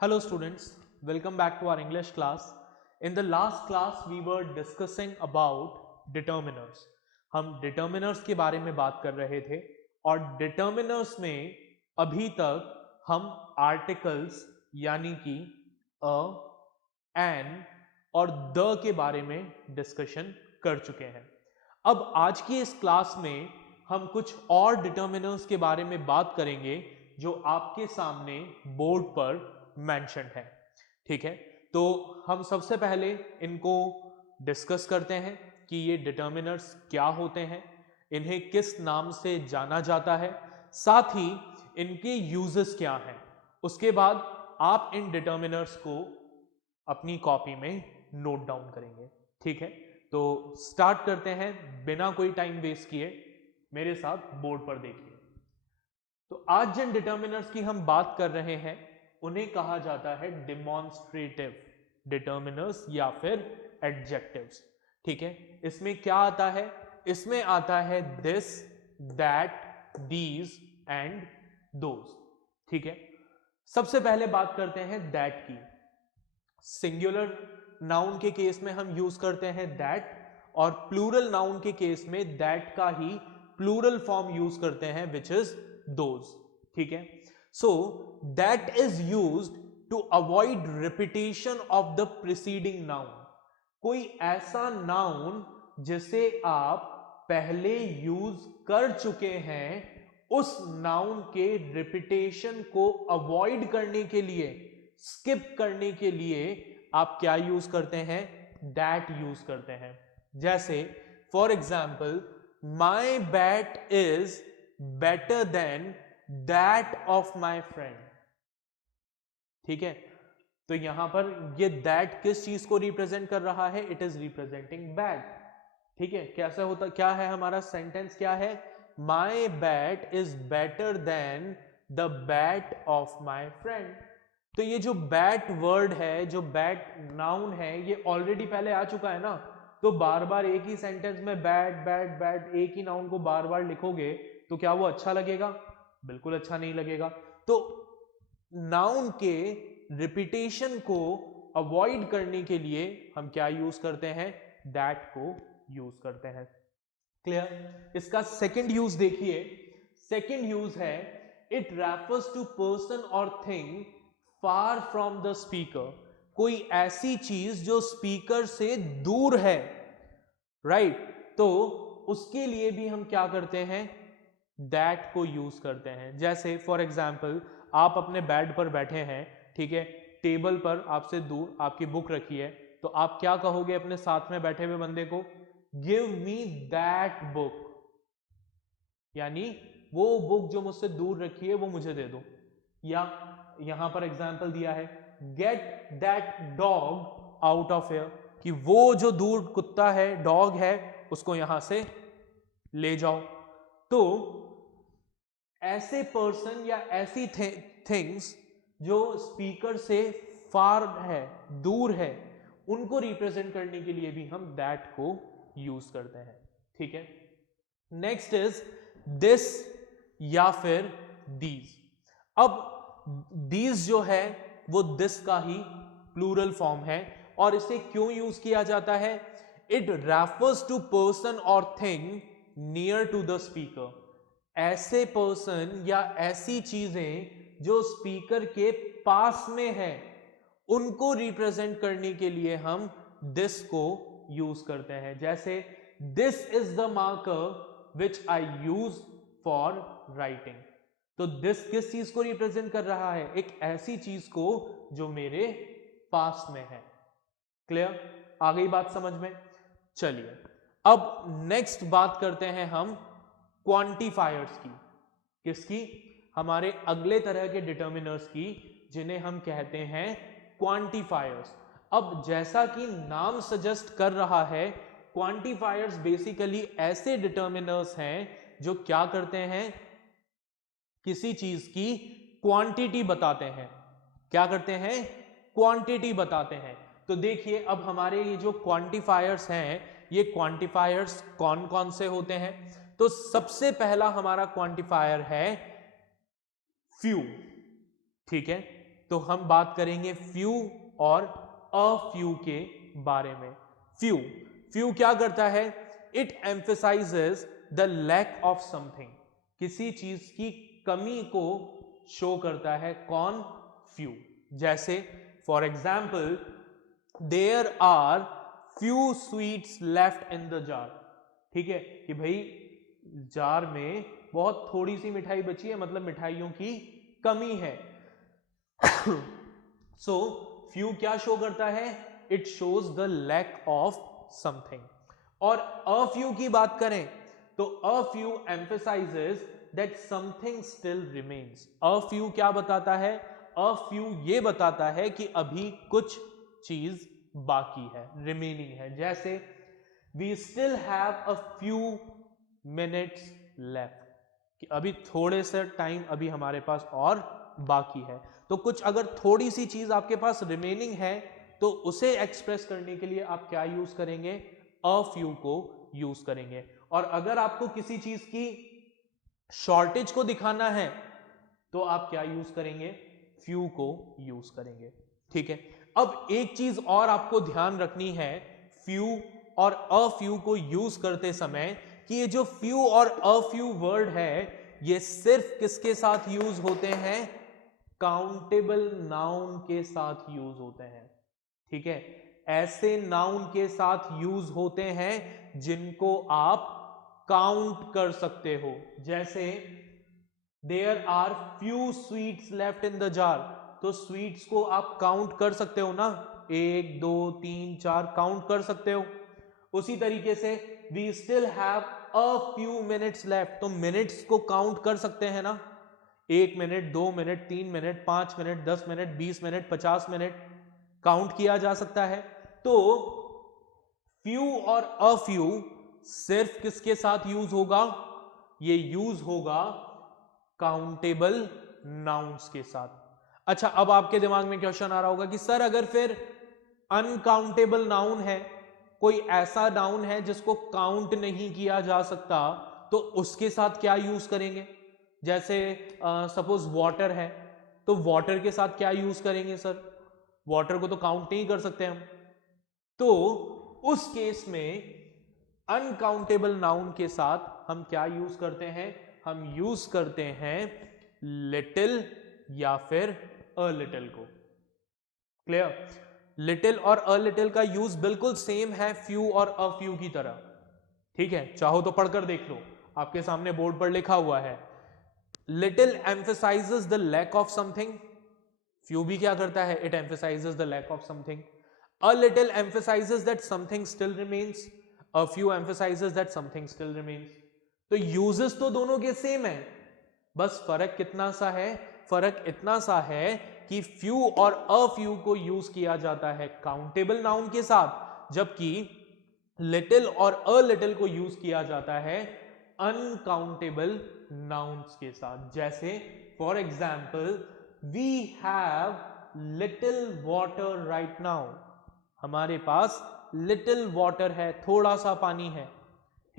Hello students, welcome back to our English class. In the last class we were discussing about determiners. हम determiners के बारे में बात कर रहे थे और determiners में अभी तक हम articles यानी कि a, an और the के बारे में discussion कर चुके हैं. अब आज की इस क्लास में हम कुछ और determiners के बारे में बात करेंगे जो आपके सामने बोर्ड पर मेंशन है. ठीक है, तो हम सबसे पहले इनको डिस्कस करते हैं कि ये डिटर्मिनर्स क्या होते हैं, इन्हें किस नाम से जाना जाता है, साथ ही इनके यूजेस क्या हैं. उसके बाद आप इन डिटर्मिनर्स को अपनी कॉपी में नोट डाउन करेंगे. ठीक है, तो स्टार्ट करते हैं बिना कोई टाइम वेस्ट किए. मेरे साथ बोर्ड पर देखिए. तो आज जिन डिटर्मिनर्स की हम बात कर रहे हैं उन्हें कहा जाता है डिमॉन्स्ट्रेटिव डिटर्मिनर्स या फिर एडजेक्टिव्स. ठीक है, इसमें क्या आता है? इसमें आता है this, that, these and those. ठीक है, सबसे पहले बात करते हैं दैट की. सिंगुलर नाउन के केस में हम यूज करते हैं दैट और प्लूरल नाउन के केस में दैट का ही प्लूरल फॉर्म यूज करते हैं विच इज दोज. ठीक है, so that is used to avoid repetition of the preceding noun. कोई ऐसा नाउन जिसे आप पहले यूज कर चुके हैं उस नाउन के रिपीटेशन को अवॉइड करने के लिए, स्किप करने के लिए आप क्या यूज करते हैं? दैट यूज करते हैं. जैसे for example, my bat is better then that of my friend. ठीक है, तो यहां पर ये दैट किस चीज को रिप्रेजेंट कर रहा है? It is representing bat. ठीक है, कैसा होता, क्या है हमारा सेंटेंस? क्या है? My bat is better than the bat of my friend. तो ये जो बैट वर्ड है, जो बैट नाउन है, ये ऑलरेडी पहले आ चुका है ना. तो बार बार एक ही सेंटेंस में बैट बैट बैट एक ही नाउन को बार बार लिखोगे तो क्या वो अच्छा लगेगा? बिल्कुल अच्छा नहीं लगेगा. तो नाउन के रिपीटेशन को अवॉइड करने के लिए हम क्या यूज करते हैं? दैट को यूज करते हैं. क्लियर? इसका सेकंड यूज देखिए. सेकंड यूज है इट रेफर्स टू पर्सन और thing far from the speaker. कोई ऐसी चीज जो स्पीकर से दूर है, राइट? तो उसके लिए भी हम क्या करते हैं? दैट को यूज करते हैं. जैसे फॉर एग्जाम्पल, आप अपने बेड पर बैठे हैं, ठीक है, टेबल पर आपसे दूर आपकी बुक रखी है, तो आप क्या कहोगे अपने साथ में बैठे हुए बंदे को? Give me that book. यानी वो बुक जो मुझसे दूर रखी है वो मुझे दे दो. या यहां पर एग्जाम्पल दिया है, get that dog out of here, कि वो जो दूर कुत्ता है, डॉग है, उसको यहां से ले जाओ. तो ऐसे पर्सन या ऐसी थिंग्स जो स्पीकर से फार है, दूर है, उनको रिप्रेजेंट करने के लिए भी हम दैट को यूज करते हैं. ठीक है, नेक्स्ट इज दिस या फिर दीज. अब दीज जो है वो दिस का ही प्लूरल फॉर्म है और इसे क्यों यूज किया जाता है? इट रेफर्स टू पर्सन और thing near to the speaker. ऐसे पर्सन या ऐसी चीजें जो स्पीकर के पास में है उनको रिप्रेजेंट करने के लिए हम दिस को यूज करते हैं. जैसे this is the marker which I use for writing. तो दिस किस चीज को रिप्रेजेंट कर रहा है? एक ऐसी चीज को जो मेरे पास में है. क्लियर? आ गई बात समझ में? चलिए, अब नेक्स्ट बात करते हैं हम क्वांटिफायर्स की. किसकी? हमारे अगले तरह के डिटर्मिनर्स की, जिन्हें हम कहते हैं क्वांटिफायर्स. अब जैसा कि नाम सजेस्ट कर रहा है, क्वांटिफायर्स बेसिकली ऐसे डिटर्मिनर्स हैं जो क्या करते हैं? किसी चीज की क्वांटिटी बताते हैं. क्या करते हैं? क्वांटिटी बताते हैं. तो देखिए, अब हमारे ये जो क्वांटिफायर्स हैं, ये क्वांटिफायर्स कौन कौन से होते हैं? तो सबसे पहला हमारा क्वांटिफायर है फ्यू. ठीक है, तो हम बात करेंगे फ्यू और अ फ्यू के बारे में। फ्यू क्या करता है? It emphasizes the lack of something, किसी चीज की कमी को शो करता है। कौन? फ्यू। जैसे for example, there are few sweets left in the jar. ठीक है कि भाई जार में बहुत थोड़ी सी मिठाई बची है, मतलब मिठाइयों की कमी है। सो फ्यू क्या शो करता है? It shows the lack of something. और अ फ्यू की बात करें तो a few emphasizes that something still remains. A few क्या बताता है? अ फ्यू ये बताता है कि अभी कुछ चीज बाकी है, रिमेनिंग है। जैसे we still have a few minutes left, कि अभी थोड़े से टाइम अभी हमारे पास और बाकी है। तो कुछ अगर थोड़ी सी चीज आपके पास रिमेनिंग है तो उसे एक्सप्रेस करने के लिए आप क्या यूज करेंगे? अ फ्यू को यूज करेंगे। और अगर आपको किसी चीज की शॉर्टेज को दिखाना है तो आप क्या यूज करेंगे? फ्यू को यूज करेंगे। ठीक है, अब एक चीज और आपको ध्यान रखनी है फ्यू और अ फ्यू को यूज करते समय, कि ये जो फ्यू और अ फ्यू वर्ड है ये सिर्फ किसके साथ यूज होते हैं? काउंटेबल नाउन के साथ यूज होते हैं। ठीक है, ऐसे नाउन के साथ यूज होते हैं जिनको आप काउंट कर सकते हो। जैसे there are few sweets left in the jar, तो स्वीट्स को आप काउंट कर सकते हो ना, 1 2 3 4 काउंट कर सकते हो। उसी तरीके से we still have a few minutes left, तो मिनट्स को काउंट कर सकते हैं ना, 1 minute 2 minute 3 minute 5 minute 10 minute 20 minute 50 minute count किया जा सकता है। तो फ्यू और अ फ्यू सिर्फ किसके साथ यूज होगा? ये यूज होगा काउंटेबल नाउन्स के साथ। अच्छा, अब आपके दिमाग में क्वेश्चन आ रहा होगा कि सर अगर फिर अनकाउंटेबल नाउन है, कोई ऐसा नाउन है जिसको काउंट नहीं किया जा सकता, तो उसके साथ क्या यूज करेंगे? जैसे सपोज वाटर है, तो वाटर के साथ क्या यूज करेंगे सर? वाटर को तो काउंट नहीं कर सकते हम। तो उस केस में अनकाउंटेबल नाउन के साथ हम क्या यूज करते हैं? हम यूज करते हैं लिटिल या फिर अ लिटिल को। क्लियर? लिटिल और अ लिटिल का यूज बिल्कुल सेम है फ्यू और अ फ्यू की तरह। ठीक है, चाहो तो पढ़कर देख लो, आपके सामने बोर्ड पर लिखा हुआ है। Little emphasizes the lack of something, few भी क्या करता है? It emphasizes the lack of something. A little emphasizes that something still remains, a few emphasizes that something still remains. तो यूजेस तो दोनों के सेम है, बस फर्क कितना सा है? फर्क इतना सा है कि फ्यू और अ फ्यू को यूज किया जाता है काउंटेबल नाउन के साथ, जबकि लिटिल और अ लिटिल को यूज किया जाता है अनकाउंटेबल नाउन्स के साथ। जैसे for example, we have little water right now, हमारे पास लिटिल वाटर है, थोड़ा सा पानी है।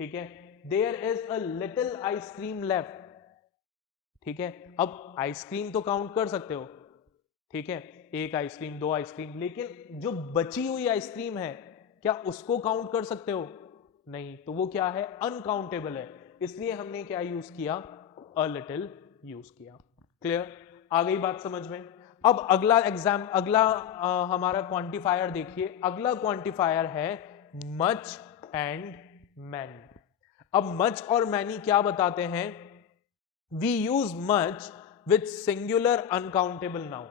ठीक है, there is a little ice cream left. ठीक है, अब आइसक्रीम तो काउंट कर सकते हो, ठीक है, 1 आइसक्रीम 2 आइसक्रीम, लेकिन जो बची हुई आइसक्रीम है क्या उसको काउंट कर सकते हो? नहीं, तो वो क्या है? अनकाउंटेबल है। इसलिए हमने क्या यूज किया? अ लिटिल यूज किया। क्लियर? आ गई बात समझ में? अब अगला हमारा क्वांटिफायर देखिए। अगला क्वांटिफायर है मच एंड मैनी। अब मच और मैनी क्या बताते हैं? We use much with singular uncountable noun.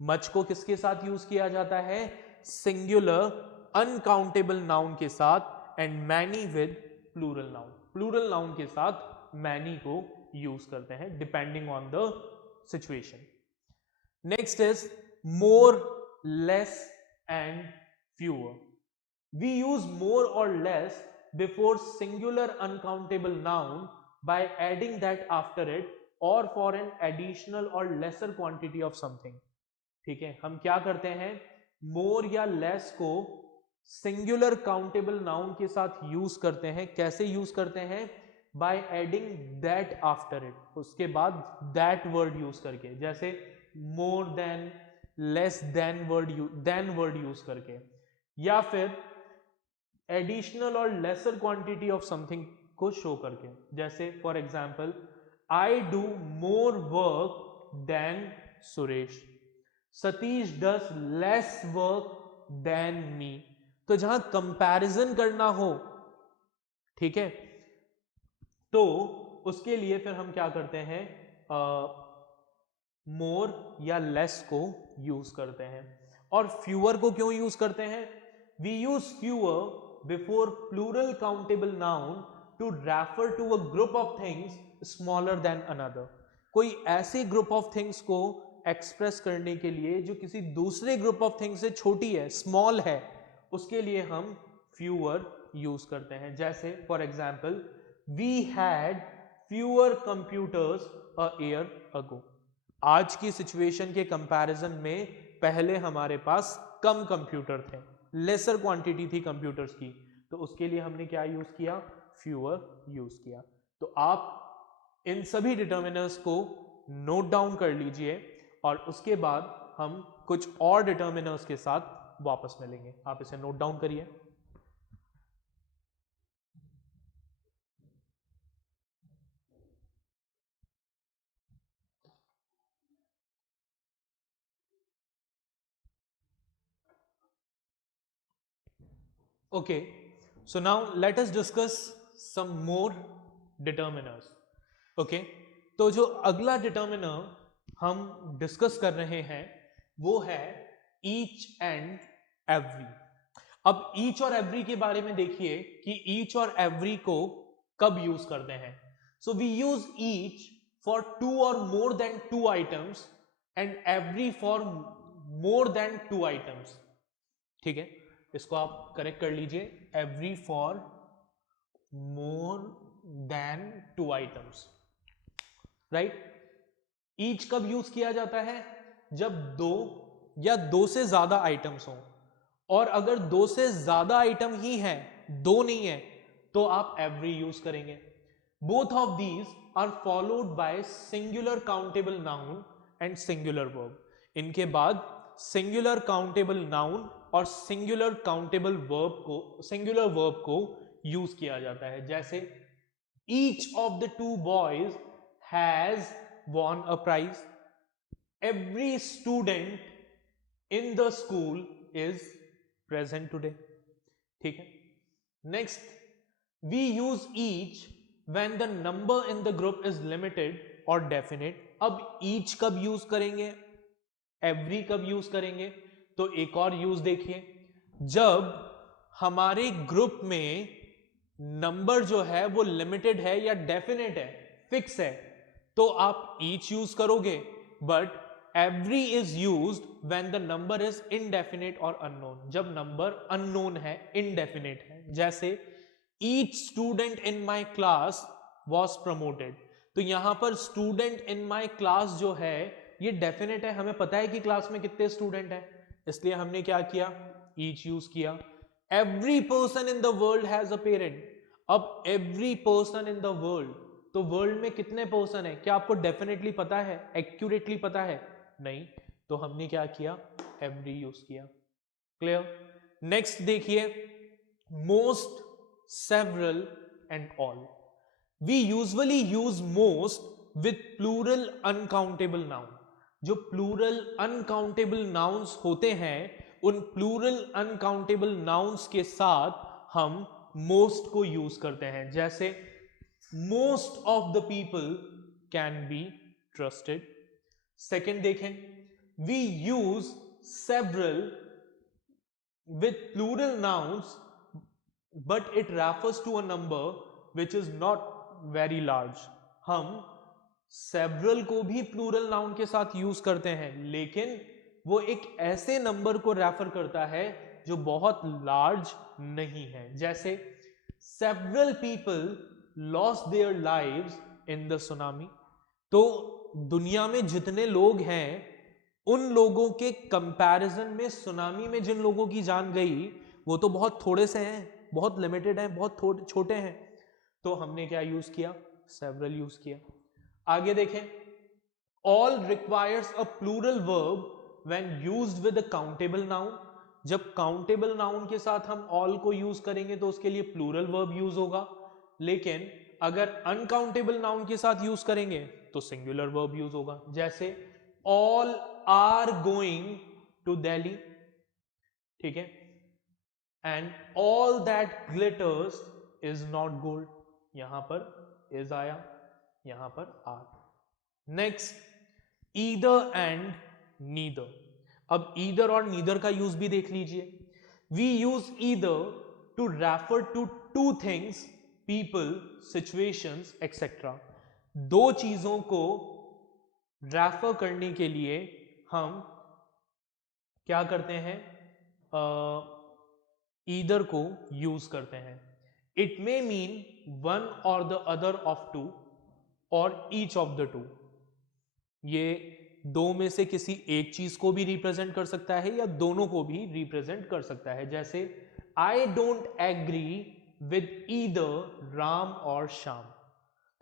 Much को किसके साथ यूज किया जाता है? सिंगुलर अनकाउंटेबल नाउन के साथ। And many with plural noun, plural noun के साथ मैनी को यूज करते हैं depending on the situation. Next is more, less and fewer. We use more और less before singular uncountable noun by adding that after it or for an additional or lesser quantity of something। ठीक है, हम क्या करते हैं? मोर या less को singular countable noun के साथ यूज करते हैं। कैसे यूज करते हैं? By adding that after it, उसके बाद दैट वर्ड यूज करके। जैसे more than, less than word use करके, या फिर एडिशनल और लेसर क्वांटिटी ऑफ समथिंग को शो करके। जैसे for example, I do more work than Suresh, Satish does less work than me. तो जहां कंपैरिजन करना हो, ठीक है, तो उसके लिए फिर हम क्या करते हैं, मोर या लेस को यूज करते हैं। और फ्यूअर को क्यों यूज करते हैं? We use fewer before plural countable noun to refer to a group of things smaller than another. कोई ऐसे ग्रुप ऑफ थिंग्स को एक्सप्रेस करने के लिए जो किसी दूसरे ग्रुप ऑफ थिंग्स से छोटी है, स्मॉल है, उसके लिए हम फ्यूअर यूज करते हैं। जैसे for example, we had fewer computers a year ago. आज की सिचुएशन के कंपैरिजन में पहले हमारे पास कम कंप्यूटर थे, लेसर क्वांटिटी थी कंप्यूटर्स की, तो उसके लिए हमने क्या यूज किया? फ्यूअर यूज किया। तो आप इन सभी डिटर्मिनर्स को नोट डाउन कर लीजिए और उसके बाद हम कुछ और डिटर्मिनर्स के साथ वापस मिलेंगे। आप इसे नोट डाउन करिए। Okay, so now let us discuss some more determiners. Okay, तो जो अगला डिटर्मिनर हम डिस्कस कर रहे हैं वो है ईच एंड एवरी। अब ईच और एवरी के बारे में देखिए कि ईच और एवरी को कब यूज करते हैं। So we use each for 2 और more than 2 items and every for more than 2 items. ठीक है, इसको आप करेक्ट कर लीजिए, every for more than 2 items, right. Each कब यूज किया जाता है? जब 2 या 2 से ज्यादा आइटम्स हों, और अगर 2 से ज्यादा आइटम ही हैं, 2 नहीं है, तो आप एवरी यूज करेंगे। Both of these are followed by singular countable noun and singular verb. इनके बाद सिंगुलर काउंटेबल नाउन और सिंगुलर काउंटेबल वर्ब को यूज किया जाता है। जैसे each of the 2 boys has won a prize, every student in the school is present today. ठीक है, next, we use each when the number in the group is limited और definite. अब each कब use करेंगे, every कब use करेंगे? तो एक और यूज देखिए, जब हमारे ग्रुप में नंबर जो है वो लिमिटेड है या डेफिनेट है, फिक्स है, तो आप ईच यूज करोगे। But every is used when the number is indefinite और अननोन। जब नंबर अननोन है, इनडेफिनेट है, जैसे each student in my class was promoted. तो यहां पर स्टूडेंट इन माई क्लास जो है ये डेफिनेट है, हमें पता है कि क्लास में कितने स्टूडेंट हैं, इसलिए हमने क्या किया? ईच यूज किया। Every person in the world has a parent. अब every person in the world, तो वर्ल्ड में कितने पर्सन है? क्या आपको डेफिनेटली पता है, एक्यूरेटली पता है? नहीं, तो हमने क्या किया? एवरी यूज किया। क्लियर? नेक्स्ट देखिए, most, several and all. We usually use most with plural uncountable noun. जो प्लूरल अनकाउंटेबल नाउन्स होते हैं, उन प्लूरल अनकाउंटेबल नाउन्स के साथ हम मोस्ट को यूज करते हैं। जैसे most of the people can be trusted. Second देखें, we use several with plural nouns but it refers to a number which is not very large. हम सेवरल को भी प्लूरल नाउन के साथ यूज करते हैं, लेकिन वो एक ऐसे नंबर को रेफर करता है जो बहुत लार्ज नहीं है। जैसे several people lost their lives in the tsunami. तो दुनिया में जितने लोग हैं, उन लोगों के कंपैरिजन में सुनामी में जिन लोगों की जान गई वो तो बहुत थोड़े से हैं, बहुत लिमिटेड हैं, बहुत छोटे हैं। तो हमने क्या यूज किया? सेवरल यूज किया। आगे देखें, all requires a plural verb when used with a countable noun. जब countable noun के साथ हम all को यूज करेंगे तो उसके लिए plural verb यूज होगा, लेकिन अगर uncountable noun के साथ यूज करेंगे तो singular verb यूज होगा. जैसे all are going to Delhi, ठीक है, and all that glitters is not gold. यहां पर is आया, यहां पर are. Next, either and neither. अब ईदर और नीदर का यूज भी देख लीजिए. We use either to refer to two things, people, situations etcetera. दो चीजों को रेफर करने के लिए हम क्या करते हैं, ईदर को यूज करते हैं. इट मे मीन वन और द अदर ऑफ टू और ईच ऑफ द टू. ये दो में से किसी एक चीज को भी रिप्रेजेंट कर सकता है या दोनों को भी रिप्रेजेंट कर सकता है. जैसे I don't agree with either Ram और श्याम.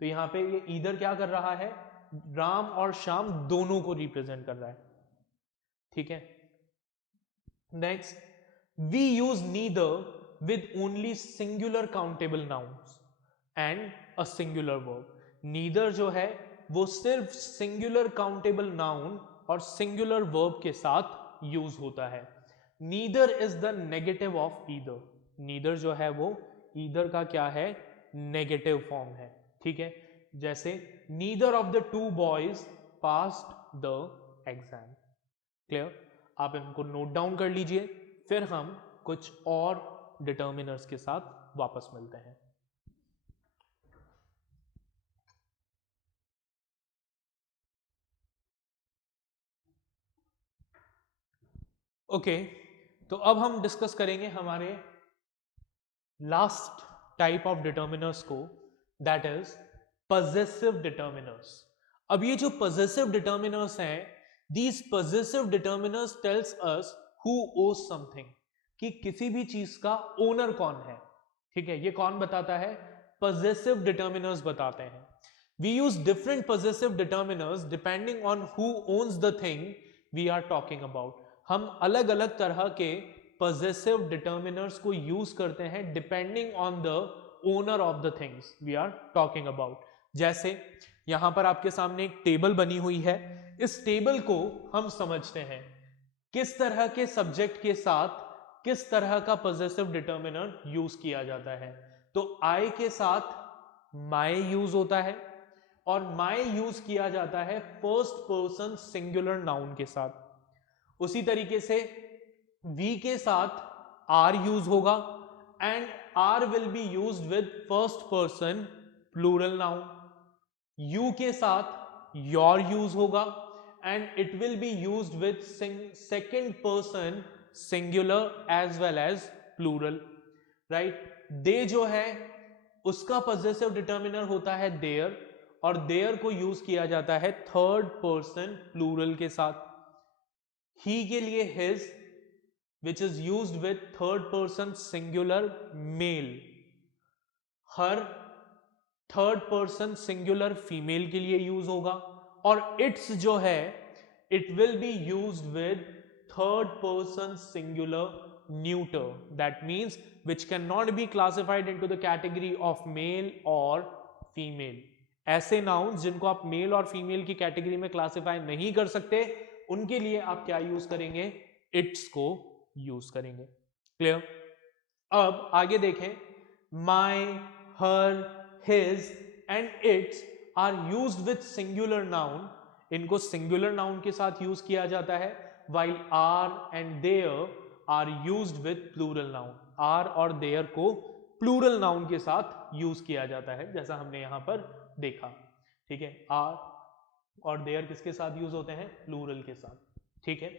तो यहां पे ये ईदर क्या कर रहा है, राम और श्याम दोनों को रिप्रेजेंट कर रहा है. ठीक है. Next, we use neither with only singular countable nouns and a singular verb. Neither जो है वो सिर्फ सिंगुलर काउंटेबल नाउन और सिंगुलर वर्ब के साथ यूज होता है. Neither is the negative of either. Neither जो है वो ईदर का क्या है, नेगेटिव फॉर्म है. ठीक है. जैसे neither of the two boys passed the exam. Clear. आप इनको नोट डाउन कर लीजिए, फिर हम कुछ और डिटर्मिनर्स के साथ वापस मिलते हैं. ओके, तो अब हम डिस्कस करेंगे हमारे लास्ट टाइप ऑफ डिटर्मिनर्स को, दैट इज पजेसिव डिटर्मिनर्स. अब ये जो पजेसिव डिटर्मिनर्स हैं, these possessive determiners tells us who ओज समथिंग, कि किसी भी चीज का ओनर कौन है. ठीक है, ये कौन बताता है, पजेसिव डिटर्मिनर्स बताते हैं. We use different possessive determiners depending on who owns the thing we are talking about. हम अलग अलग तरह के पजेसिव डिटर्मिनर्स को यूज करते हैं depending on the owner of the things we are talking about. जैसे यहां पर आपके सामने एक टेबल बनी हुई है. इस टेबल को हम समझते हैं किस तरह के सब्जेक्ट के साथ किस तरह का पजेसिव डिटर्मिनर यूज किया जाता है. तो आई के साथ माई यूज होता है और माई यूज किया जाता है फर्स्ट पर्सन सिंगुलर नाउन के साथ. उसी तरीके से वी के साथ आर यूज होगा and are will be used with first person plural noun. You के साथ योर यूज होगा and it will be used with second person singular as well as plural. Right. They जो है उसका possessive determiner होता है there और their को यूज किया जाता है थर्ड पर्सन प्लूरल के साथ. ही के लिए his which is used with third person singular male. Her third person singular female के लिए यूज होगा. और इट्स जो है it will be used with third person singular neuter. That means which cannot be classified into the category of male or female. ऐसे nouns जिनको आप mail और फीमेल की कैटेगरी में क्लासिफाई नहीं कर सकते, उनके लिए आप क्या यूज करेंगे, इट्स को यूज करेंगे. क्लियर. अब आगे देखें. My, her, his and its are used with singular noun. इनको सिंगुलर नाउन के साथ यूज किया जाता है. while our and their are used with plural noun. Our और देयर को प्लूरल नाउन के साथ यूज किया जाता है, जैसा हमने यहां पर देखा. ठीक है. आर और देयर किसके साथ यूज होते हैं, प्लूरल के साथ. ठीक है.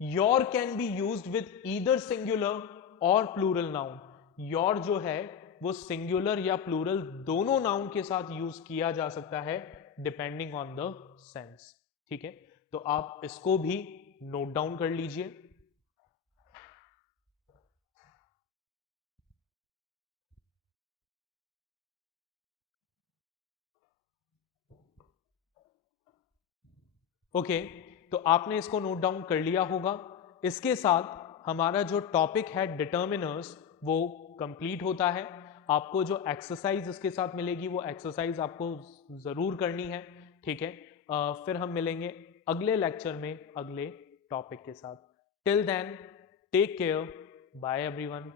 Your can be used with either singular और प्लूरल नाउन. योर जो है वो सिंगुलर या प्लूरल दोनों नाउन के साथ यूज किया जा सकता है डिपेंडिंग ऑन द सेंस. ठीक है. तो आप इसको भी नोट डाउन कर लीजिए. ओके, तो आपने इसको नोट डाउन कर लिया होगा। इसके साथ हमारा जो टॉपिक है डिटर्मिनर्स वो कंप्लीट होता है। आपको जो एक्सरसाइज इसके साथ मिलेगी वो एक्सरसाइज आपको ज़रूर करनी है, ठीक है। फिर हम मिलेंगे अगले लेक्चर में अगले टॉपिक के साथ। Till then take care, bye everyone.